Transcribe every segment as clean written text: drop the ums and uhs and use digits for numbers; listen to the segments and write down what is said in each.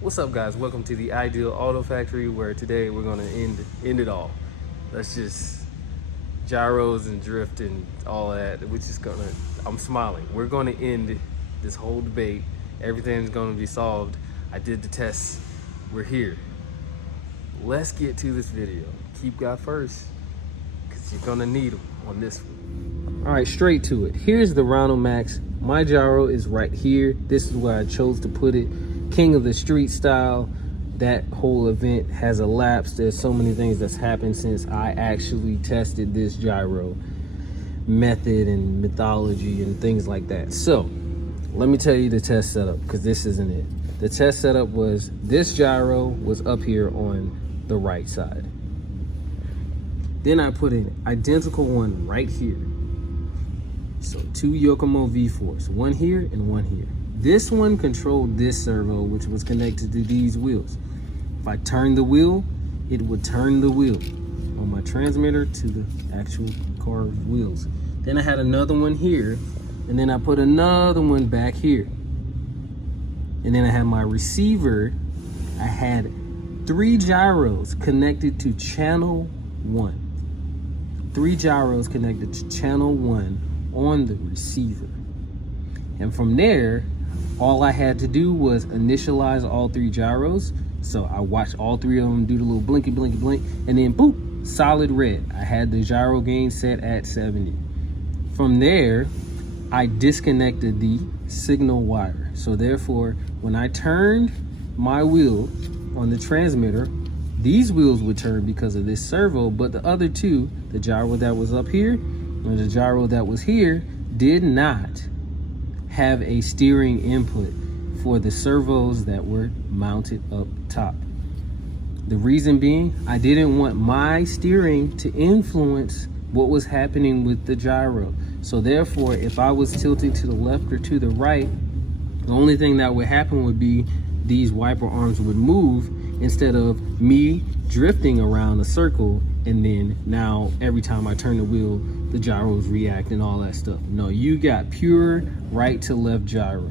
What's up, guys? Welcome to the Ideal Auto Factory, where today we're gonna end it all. Let's just gyros and drift and all that. We're just gonna. I'm smiling. We're gonna end this whole debate. Everything's gonna be solved. I did the tests. We're here. Let's get to this video. Keep God first, cause you're gonna need them on this one. All right, straight to it. Here's the Rhinomax. My gyro is right here. This is where I chose to put it. King of the street style. That whole event has elapsed. There's so many things that's happened since I actually tested this gyro method and mythology and things like that. So let me tell you the test setup, because this isn't it. The test setup was this gyro was up here on the right side. Then I put an identical one right here. So two YOKOMO V4s, one here and one here. This one controlled this servo, which was connected to these wheels. If I turned the wheel, it would turn the wheel on my transmitter to the actual car wheels. Then I had another one here, and then I put another one back here. And then I had my receiver. I had 3 gyros connected to channel 1. 3 gyros connected to channel 1 on the receiver. And from there, all I had to do was initialize all 3 gyros. So I watched all 3 of them do the little blinky, blinky, blink, and then boop, solid red. I had the gyro gain set at 70. From there, I disconnected the signal wire. So therefore, when I turned my wheel on the transmitter, these wheels would turn because of this servo, but the other 2, the gyro that was up here and the gyro that was here, did not have a steering input for the servos that were mounted up top. The reason being, I didn't want my steering to influence what was happening with the gyro. So therefore, if I was tilting to the left or to the right, the only thing that would happen would be these wiper arms would move instead of me drifting around a circle, and then now every time I turn the wheel, the gyros react and all that stuff. No, you got pure right to left gyro.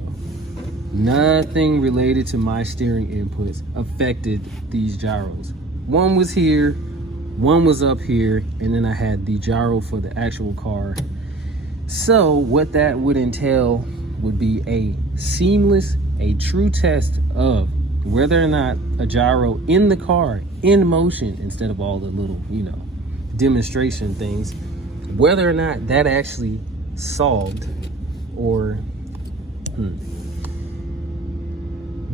Nothing related to my steering inputs affected these gyros. One was here, one was up here, and then I had the gyro for the actual car. So what that would entail would be a seamless, a true test of whether or not a gyro in the car, in motion, instead of all the little, demonstration things, whether or not that actually solved or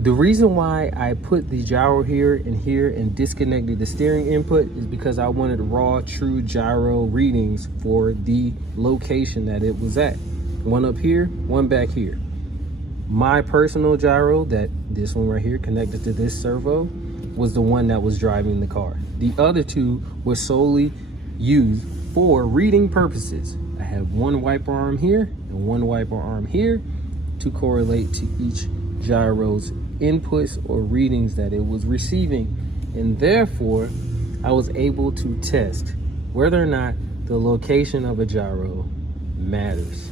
The reason why I put the gyro here and disconnected the steering input is because I wanted raw, true gyro readings for the location that it was at. One up here, one back here. My personal gyro, this one right here connected to this servo, was the one that was driving the car. The other 2 were solely used for reading purposes. I have one wiper arm here and one wiper arm here to correlate to each gyro's inputs or readings that it was receiving. And therefore, I was able to test whether or not the location of a gyro matters.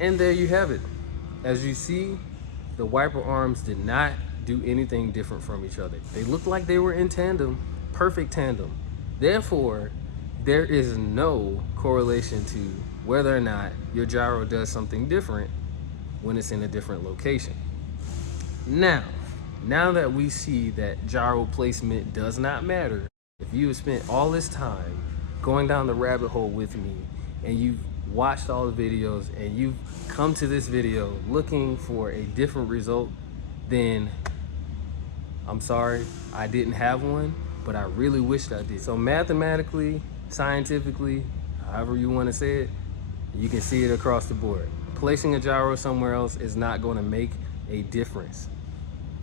And there you have it. As you see, the wiper arms did not do anything different from each other. They looked like they were in tandem, perfect tandem. Therefore, there is no correlation to whether or not your gyro does something different when it's in a different location. Now that we see that gyro placement does not matter, if you have spent all this time going down the rabbit hole with me and you've watched all the videos and you've come to this video looking for a different result, then I'm sorry, I didn't have one, but I really wished I did. So mathematically, scientifically, however you want to say it, you can see it across the board. Placing a gyro somewhere else is not going to make a difference.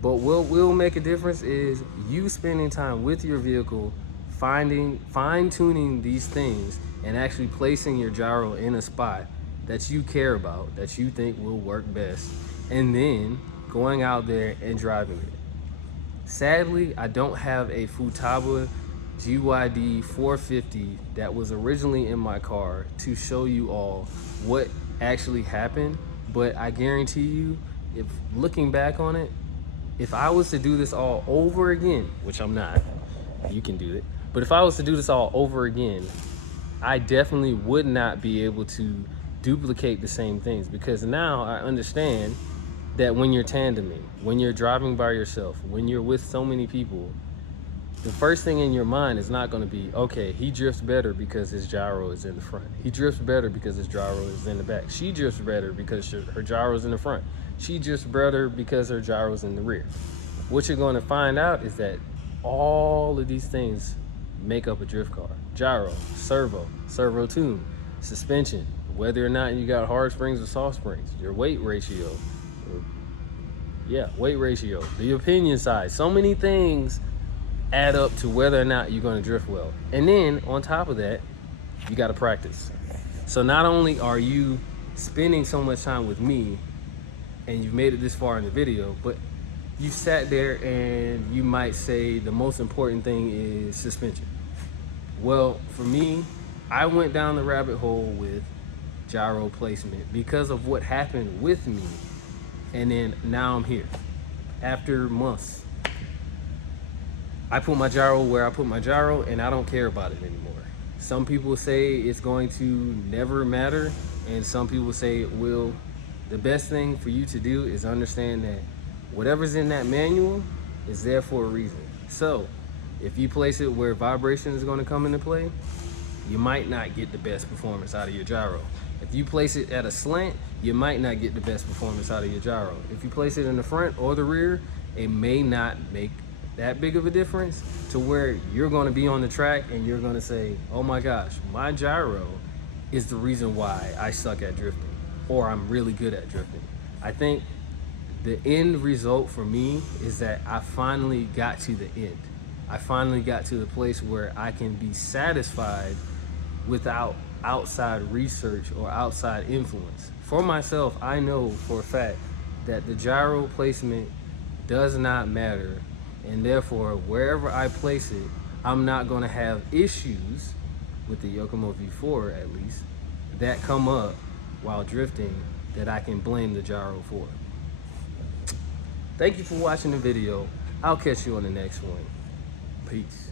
But what will make a difference is you spending time with your vehicle, fine-tuning these things, and actually placing your gyro in a spot that you care about, that you think will work best, and then going out there and driving it. Sadly, I don't have a Futaba GYD 450 that was originally in my car to show you all what actually happened, but I guarantee you, if looking back on it, if I was to do this all over again, which I'm not, you can do it, but if I was to do this all over again, I definitely would not be able to duplicate the same things, because now I understand that when you're tandeming, when you're driving by yourself, when you're with so many people, the first thing in your mind is not going to be, okay, he drifts better because his gyro is in the front. He drifts better because his gyro is in the back. She drifts better because her gyro is in the front. She drifts better because her gyro is in the rear. What you're going to find out is that all of these things make up a drift car. Gyro, servo tune, suspension, whether or not you got hard springs or soft springs, your weight ratio, weight ratio, the opinion size. So many things add up to whether or not you're going to drift well. And then on top of that, you got to practice. So not only are you spending so much time with me and you've made it this far in the video, but you sat there and you might say the most important thing is suspension. Well, for me, I went down the rabbit hole with gyro placement because of what happened with me, and then now I'm here after months. I put my gyro where I put my gyro, and I don't care about it anymore. Some people say it's going to never matter, and some people say it will. The best thing for you to do is understand that whatever's in that manual is there for a reason. So if you place it where vibration is going to come into play, you might not get the best performance out of your gyro. If you place it at a slant, you might not get the best performance out of your gyro. If you place it in the front or the rear, it may not make that big of a difference to where you're going to be on the track and you're going to say, oh my gosh, my gyro is the reason why I suck at drifting, or I'm really good at drifting. I think the end result for me is that I finally got to the end. I finally got to the place where I can be satisfied without outside research or outside influence. For myself, I know for a fact that the gyro placement does not matter, and therefore wherever I place it, I'm not going to have issues with the YOKOMO V4 at least that come up while drifting that I can blame the gyro for. Thank you for watching the video. I'll catch you on the next one. Peace.